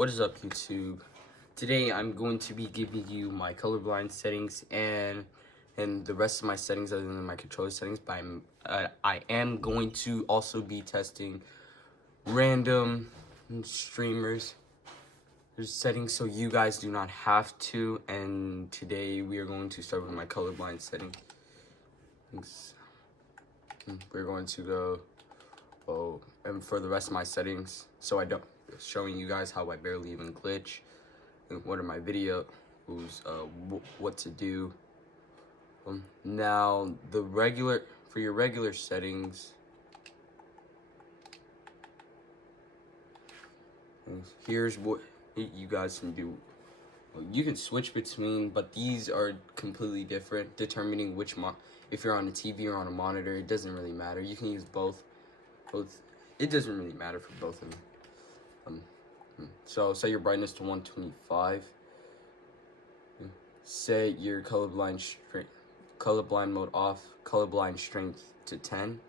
What is up, YouTube? Today I'm going to be giving you my colorblind settings and the rest of my settings other than my controller settings. But I am going to also be testing random streamers settings so you guys do not have to. And today we are going to start with my colorblind settings. We're going to go and for the rest of my settings, so I don't showing you guys how I barely even glitch and what are my videos, what to do. Now for your regular settings, here's what you guys can do. You can switch between, but these are completely different. Determining which if you're on a TV or on a monitor, it doesn't really matter. You can use both. It doesn't really matter for both of them. So set your brightness to 125. Set your colorblind mode off, colorblind strength to 10.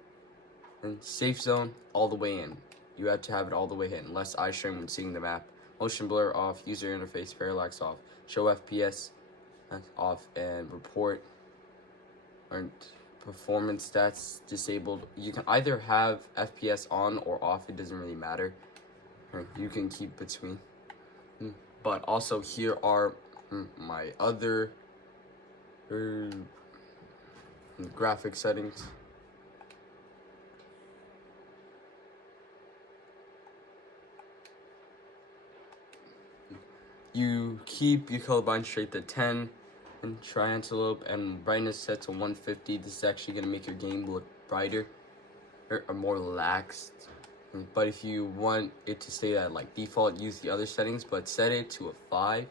And safe zone all the way in. You have to have it all the way in, less eye strain when seeing the map. Motion blur off, user interface parallax off, show FPS off, and report or performance stats disabled. You can either have FPS on or off, it doesn't really matter. You can keep between. But also here are my other graphic settings. You keep your colorblind straight to 10 and triantelope and brightness set to 150. This is actually going to make your game look brighter or more relaxed. But if you want it to stay at like default, use the other settings, but set it to a 5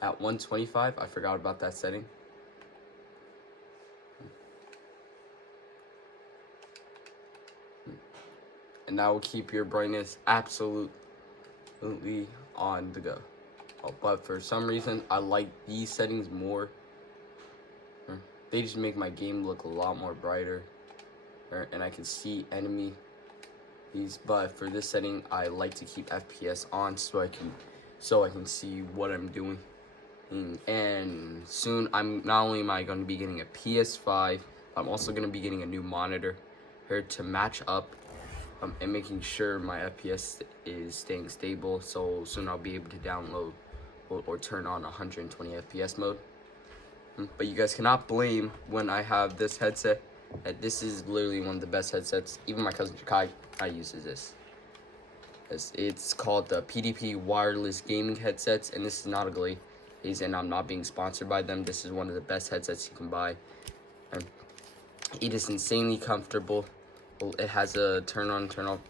at 125. I forgot about that setting. And that will keep your brightness absolutely on the go. But for some reason, I like these settings more. They just make my game look a lot more brighter. And I can see enemies. But for this setting, I like to keep FPS on so I can see what I'm doing. And soon, not only am I going to be getting a PS5, I'm also going to be getting a new monitor here to match up and making sure my FPS is staying stable. So soon I'll be able to download or turn on 120 FPS mode. But you guys cannot blame when I have this headset. This is literally one of the best headsets. Even my cousin Jakai uses this. It's called the PDP wireless gaming headsets, and this is not a Glaze, and I'm not being sponsored by them. This is one of the best headsets you can buy. And it is insanely comfortable. It has a turn on, turn off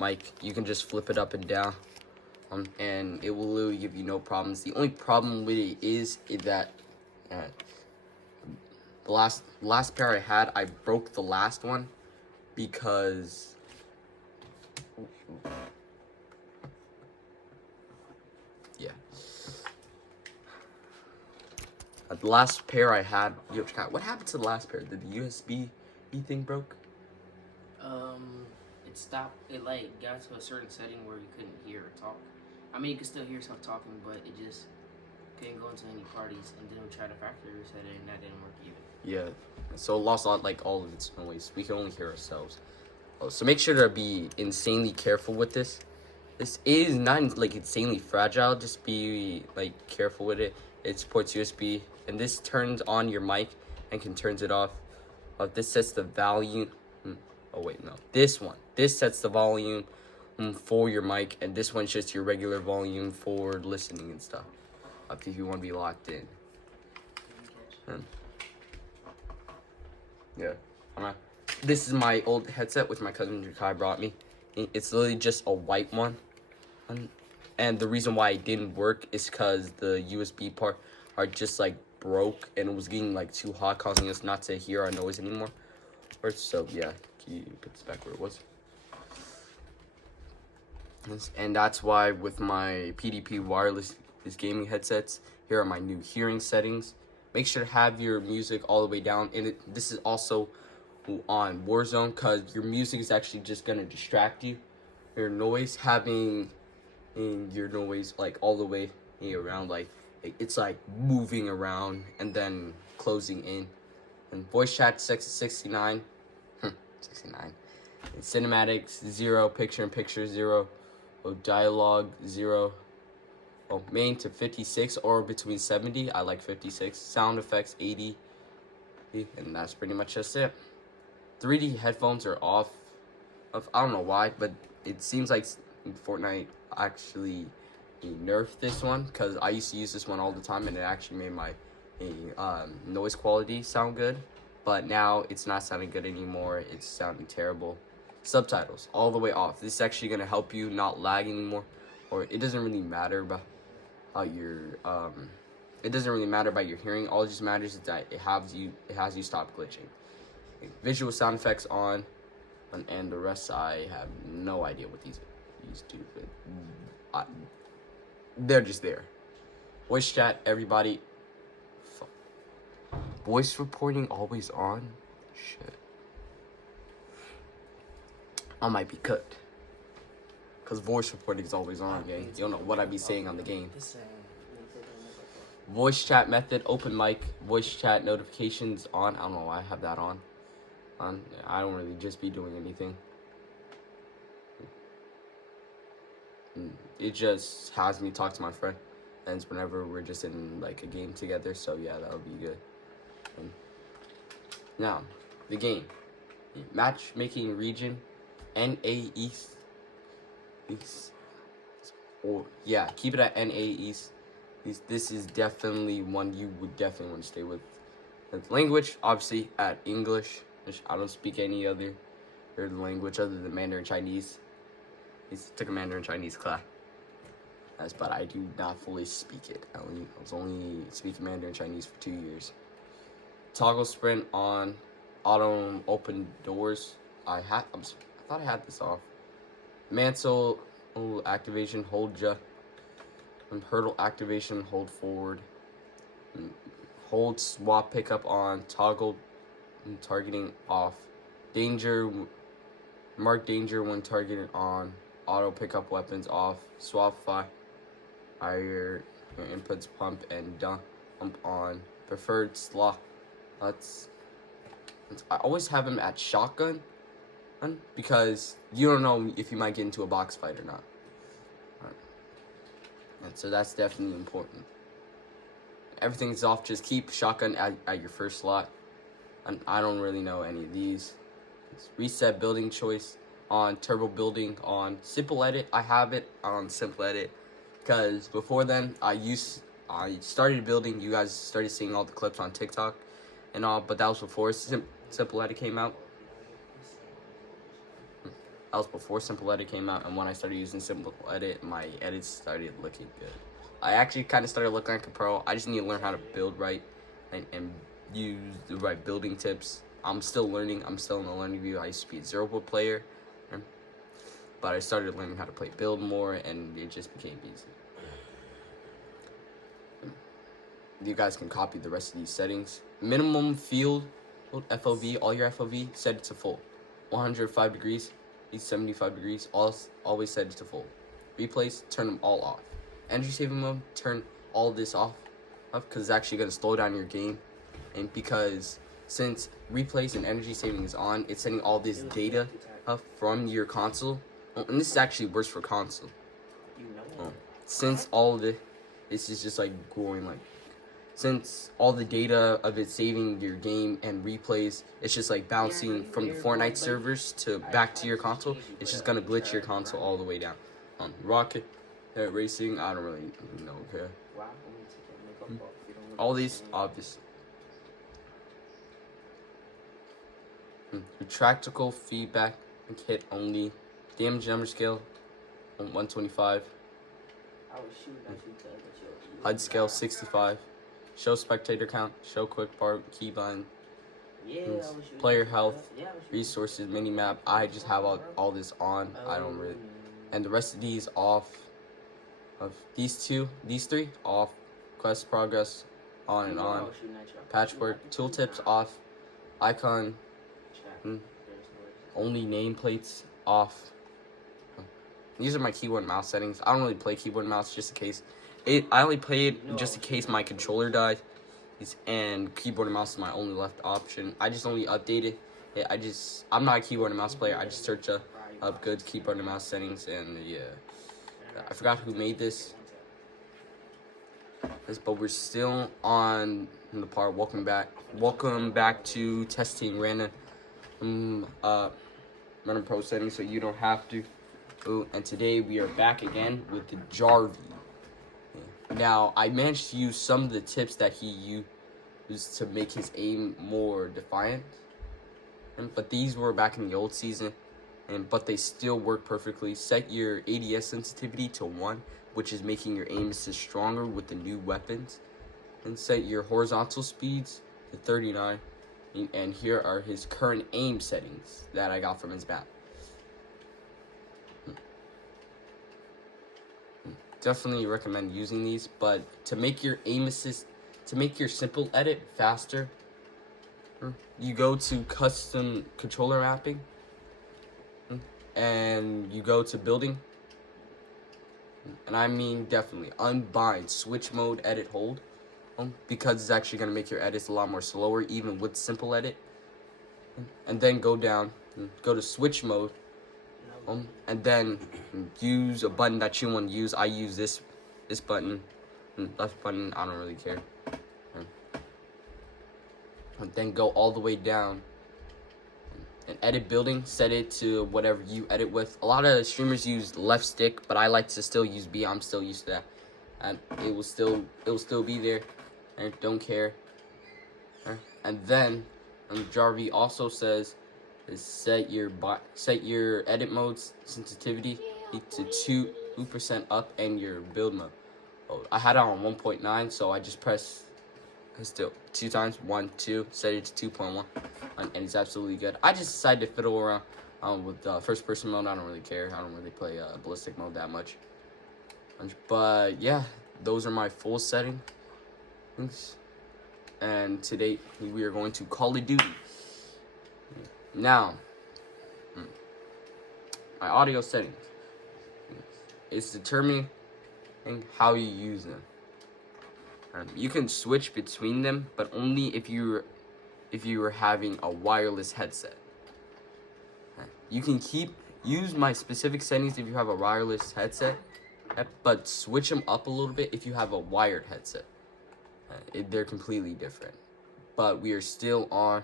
mic. You can just flip it up and down, and it will literally give you no problems. The only problem with it is that the last pair I had, I broke the last one because the last pair I had. What happened to the last pair? Did the USB thing broke? It stopped. It like got to a certain setting where you couldn't hear or talk. I mean, you could still hear yourself talking, but it just couldn't go into any parties. And then we tried to factory reset it, and that didn't work either. Yeah, so it lost all of its noise. We can only hear ourselves. So make sure to be insanely careful with this. This is not like insanely fragile. Just be like careful with it. It supports USB, and this turns on your mic and can turns it off. This sets the volume. Oh wait, no. This sets the volume for your mic, and this one's just your regular volume for listening and stuff. Up to if you want to be locked in. Yeah. This is my old headset which my cousin Jakai brought me. It's literally just a white one. And the reason why it didn't work is because the USB part are just like broke and it was getting like too hot, causing us not to hear our noise anymore. So yeah, can you put this back where it was? And that's why with my PDP wireless gaming headsets, here are my new hearing settings. Make sure to have your music all the way down. And this is also on Warzone because your music is actually just going to distract you. Your noise, having and your noise like all the way around, like it's like moving around and then closing in. And voice chat 69, 69. And cinematics 0, picture-in-picture 0, dialogue 0. Main to 56 or between 70. I like 56. Sound effects 80. And that's pretty much just it. 3D headphones are off. I don't know why, but it seems like Fortnite actually nerfed this one, because I used to use this one all the time and it actually made my noise quality sound good. But now it's not sounding good anymore. It's sounding terrible. Subtitles all the way off. This is actually going to help you not lag anymore. Or it doesn't really matter about your it doesn't really matter about your hearing. All it just matters is that it has you stop glitching. Visual sound effects on, and the rest I have no idea what these do. But they're just there. Voice chat, everybody. Voice reporting always on. Shit. I might be cooked. Cause voice reporting is always on, gang. You don't know what I be saying on the game. Voice chat method, open mic, voice chat notifications on. I don't know why I have that on. I don't really just be doing anything. It just has me talk to my friends whenever we're just in like a game together. So yeah, that would be good. Now, the game. Matchmaking region, NA East. Or yeah, keep it at NA East. This is definitely one you would definitely want to stay with. The language, obviously, at English. Which I don't speak any other language other than Mandarin Chinese. I took a Mandarin Chinese class, but I do not fully speak it. I was only speaking Mandarin Chinese for 2 years. Toggle sprint on, auto open doors. I thought I had this off. Mantle activation, hold jump. Hurdle activation, hold forward. Hold swap pickup on, toggle targeting off. Danger, mark danger when targeted on. Auto pickup weapons off. Swap fire your inputs pump and dump on. Preferred slot. I always have him at shotgun, because you don't know if you might get into a box fight or not. And so that's definitely important. Everything's off. Just keep shotgun at your first slot. And I don't really know any of these. Reset building choice on, turbo building on. Simple edit, I have it on simple edit, because before then I started building. You guys started seeing all the clips on TikTok and all, but that was before simple edit came out. That was before simple edit came out, and when I started using simple edit, my edits started looking good. I actually kind of started looking like a pro. I just need to learn how to build right and use the right building tips. I'm still learning. I'm still in the learning view. I used to be a 0 player, but I started learning how to play build more, and it just became easy. You guys can copy the rest of these settings. Minimum field FOV, all your FOV, set it to full. 105 degrees, 75 degrees, always set it to full. Replays, turn them all off. Energy saving mode, turn all this off, because it's actually going to slow down your game. And because since replays and energy saving is on, it's sending all this data from your console. And this is actually worse for console. Since all of this is just like going like, since all the data of it saving your game and replays, it's just like bouncing from the Fortnite servers to back to your console. It's just gonna glitch your console all the way down. Rocket racing, I don't really know. Okay. All these obvious. Retractable feedback hit only. Damage number scale on 125. HUD scale 65. Show spectator count. Show quick part key button. Player health. Resources minimap. I just have all this on. I don't really. And the rest of these off. Of these three off. Quest progress on and on. Patchwork. Tooltips off. Icon. Only nameplates off. these are my keyboard and mouse settings. I don't really play keyboard and mouse just in case. I only play it just in case my controller dies, and keyboard and mouse is my only left option. I just only update it. I'm not a keyboard and mouse player. I just search up good keyboard and mouse settings, and yeah. I forgot who made this, but we're still on the part. Welcome back to testing random pro settings, so you don't have to. Ooh, and today we are back again with the Jarvie. Now, I managed to use some of the tips that he used to make his aim more defiant, but these were back in the old season, but they still work perfectly. Set your ADS sensitivity to 1, which is making your aim assist stronger with the new weapons, and set your horizontal speeds to 39. And here are his current aim settings that I got from his map. Definitely recommend using these, but to make your aim assist, to make your simple edit faster, you go to custom controller mapping, and you go to building, and I mean definitely unbind switch mode edit hold, because it's actually going to make your edits a lot more slower even with simple edit. And then go down, go to switch mode, and then use a button that you want to use. I use this button, left button, I don't really care. And then go all the way down and edit building, set it to whatever you edit with. A lot of streamers use left stick, but I like to still use B. I'm still used to that, and it will still be there. I don't care. And then Jarvie also says is set your edit modes sensitivity to 2% up, and your build mode. I had it on 1.9, so I just press still 2 times, 1, 2, set it to 2.1, and it's absolutely good. I just decided to fiddle around with first person mode. I don't really care. I don't really play ballistic mode that much. But yeah, those are my full settings. And today we are going to Call of Duty. Now, my audio settings is determining how you use them. You can switch between them, but only if you are having a wireless headset. You can use my specific settings if you have a wireless headset, but switch them up a little bit if you have a wired headset. They're completely different. But we are still on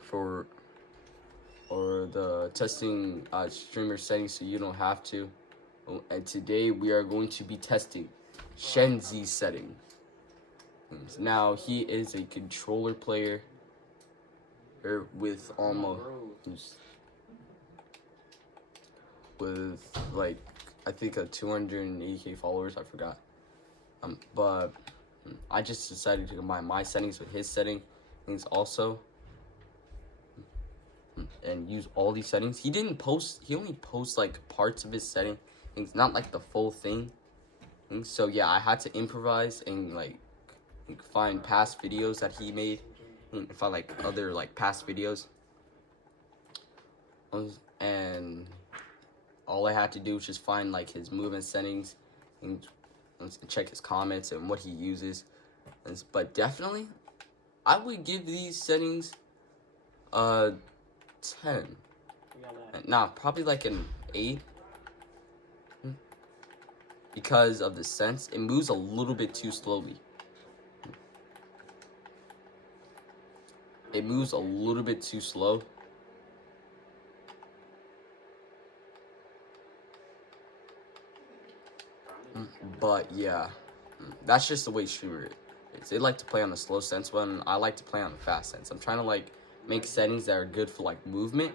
for the testing streamer settings, so you don't have to. And today we are going to be testing Shenzi's settings. Now, he is a controller player with like I think a 280k followers. I forgot. But I just decided to combine my settings with his settings also, and use all these settings. He only posts like parts of his settings, not like the full thing. So yeah, I had to improvise and like find past videos that he made, and find like other like past videos. And all I had to do was just find like his movement settings and check his comments and what he uses. But definitely, I would give these settings 10. Nah, probably like an 8. Because of the sense, it moves a little bit too slowly. It moves a little bit too slow. But yeah, that's just the way streamer is. They like to play on the slow sense one. I like to play on the fast sense. I'm trying to like make settings that are good for like movement,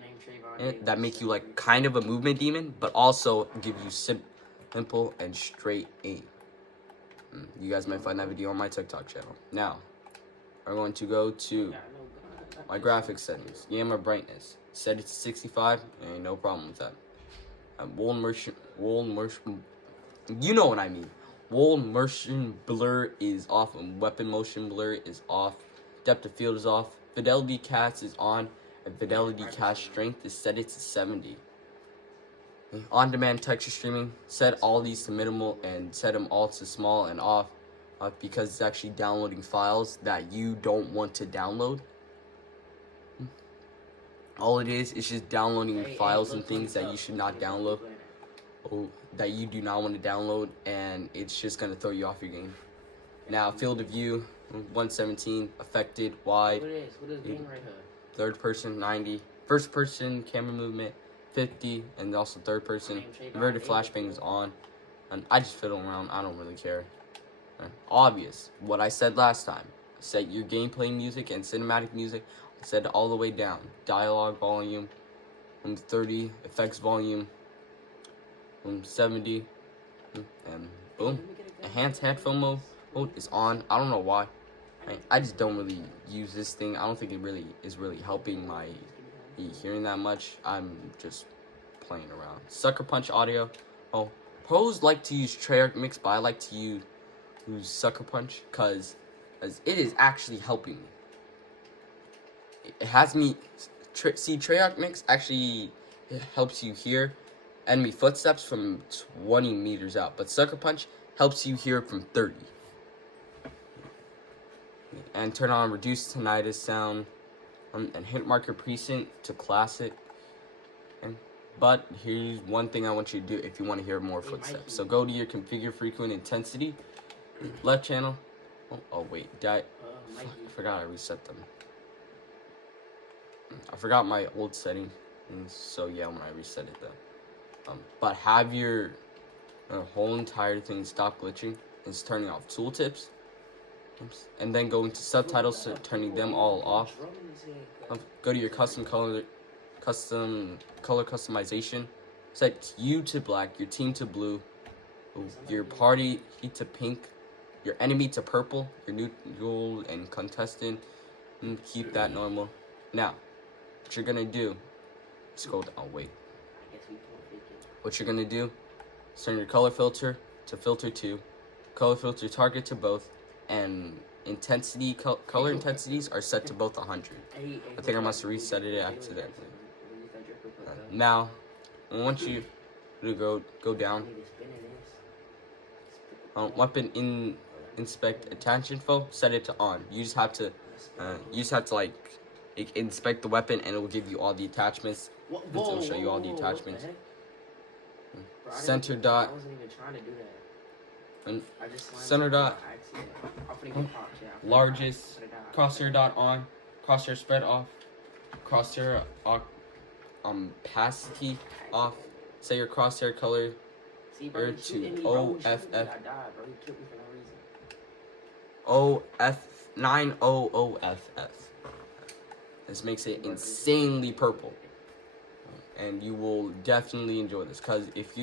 that make you like kind of a movement demon, but also give you simple and straight aim. You guys might find that video on my TikTok channel. Now, we're going to go to my graphics settings. Gamma brightness. Set it to 65. Ain't no problem with that. You know what I mean. Wall motion blur is off, and weapon motion blur is off. Depth of field is off. Fidelity cast is on, and fidelity cast strength is set it to 70. On-demand texture streaming, set all these to minimal and set them all to small and off because it's actually downloading files that you don't want to download. All it is just downloading files and things that you should not download, that you do not want to download, and it's just going to throw you off your game. Now, field of view, 117, affected, wide, What is game right here? third person, 90, first person, camera movement, 50, and also third person. Inverted flashbang is on, and I just fiddle around, I don't really care. Obvious, what I said last time, set your gameplay music and cinematic music, set it all the way down. Dialogue volume, 30, effects volume, 70, and boom. Enhanced headphone mode is on. I don't know why. I just don't really use this thing. I don't think it really is helping my hearing that much. I'm just playing around. Sucker Punch audio. Pros like to use Treyarch Mix, but I like to use Sucker Punch because it is actually helping me. It has me see Treyarch Mix actually helps you hear enemy footsteps from 20 meters out, but Sucker Punch helps you hear it from 30. And turn on reduced tinnitus sound and hit marker precinct to classic. But here's one thing I want you to do if you want to hear more footsteps. So go to your configure frequent intensity, left channel. Oh wait, I forgot I reset them. I forgot my old setting, and so yeah, when I reset it though. But have your whole entire thing stop glitching. It's turning off tooltips, and then go into subtitles, so turning them all off. Go to your custom color customization. Set you to black, your team to blue, your party to pink, your enemy to purple, your neutral and contestant, and keep that normal. Now, what you're gonna do is go down. Oh wait. What you're gonna do is turn your color filter to filter 2, color filter target to both, and intensity color intensities are set to both 100. I think I must have reset it accidentally. Now, I want you to go down. Weapon inspect attach info, set it to on. You just have to like inspect the weapon, and it will give you all the attachments. It'll show you all the attachments. Center dot. I wasn't even trying to do that. And center dot. Largest. Crosshair dot on. Crosshair spread off. Crosshair opacity off. Set your crosshair color to OFF. This makes it insanely purple, and you will definitely enjoy this. Because if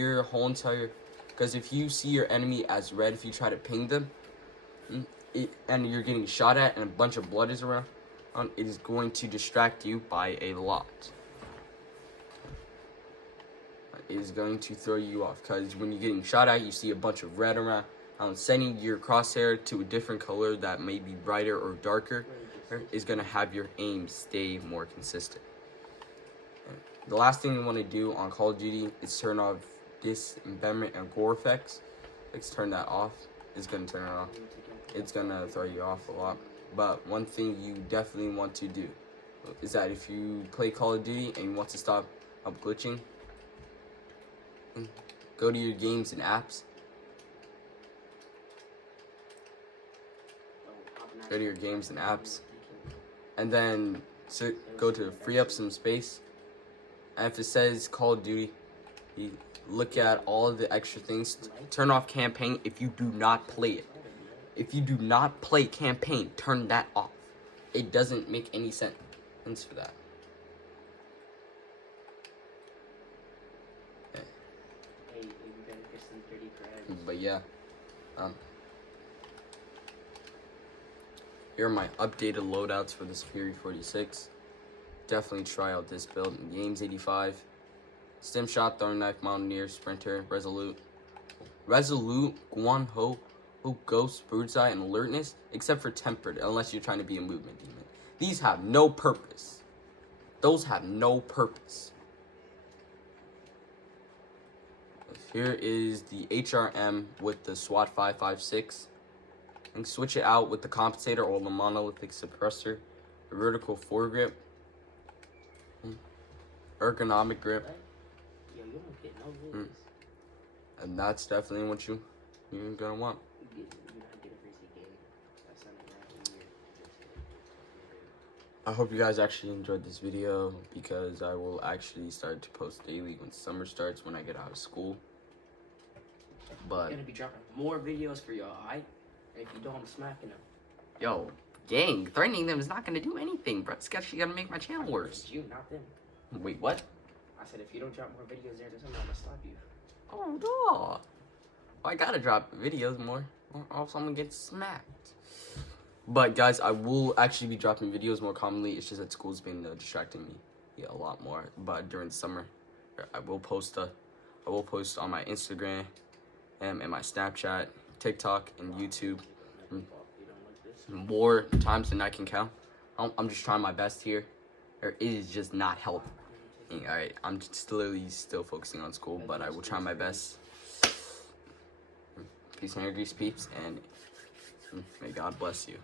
if you see your enemy as red, if you try to ping them, and you're getting shot at, and a bunch of blood is around, it is going to distract you by a lot. It is going to throw you off, because when you're getting shot at, you see a bunch of red around. Sending your crosshair to a different color that may be brighter or darker is going to have your aim stay more consistent. The last thing you want to do on Call of Duty is turn off disembowelment and gore effects. Let's turn that off. It's going to turn it off. It's going to throw you off a lot. But one thing you definitely want to do is that if you play Call of Duty and you want to stop glitching, go to your games and apps. Go to your games and apps, and then go to free up some space. And if it says Call of Duty, you look at all of the extra things. Turn off campaign if you do not play it. If you do not play campaign, turn that off. It doesn't make any sense for that. But yeah, here are my updated loadouts for this Fury 46. Definitely try out this build. Games 85, Stim Shot, Throwing Knife, Mountaineer, Sprinter, Resolute, Guan Ho, Ghost, Bird's Eye, and Alertness, except for Tempered, unless you're trying to be a movement demon. These have no purpose. Those have no purpose. Here is the HRM with the SWAT 556. And switch it out with the compensator or the monolithic suppressor, the vertical foregrip, ergonomic grip, What? Yo, you don't get no videos. and that's definitely what you're gonna want. You not get a free game. That's not around here. I hope you guys actually enjoyed this video because I will actually start to post daily when summer starts, when I get out of school. But I'm gonna be dropping more videos for y'all, alright? And if you don't, I'm smacking them. yo, gang, threatening them is not gonna do anything, bro. It's actually gonna make my channel worse. It's you, not them. Wait, what? I said if you don't drop more videos there, then I'm gonna stop you. Oh no! I gotta drop videos more, or else I'm gonna get smacked. But guys, I will actually be dropping videos more commonly. It's just that school's been distracting me a lot more. But during summer, I will post on my Instagram and my Snapchat, TikTok, and YouTube more times than I can count. I'm just trying my best here. It is just not helping. Alright, I'm just literally still focusing on school, but I will try my best. Peace and hair grease, peeps, and may God bless you.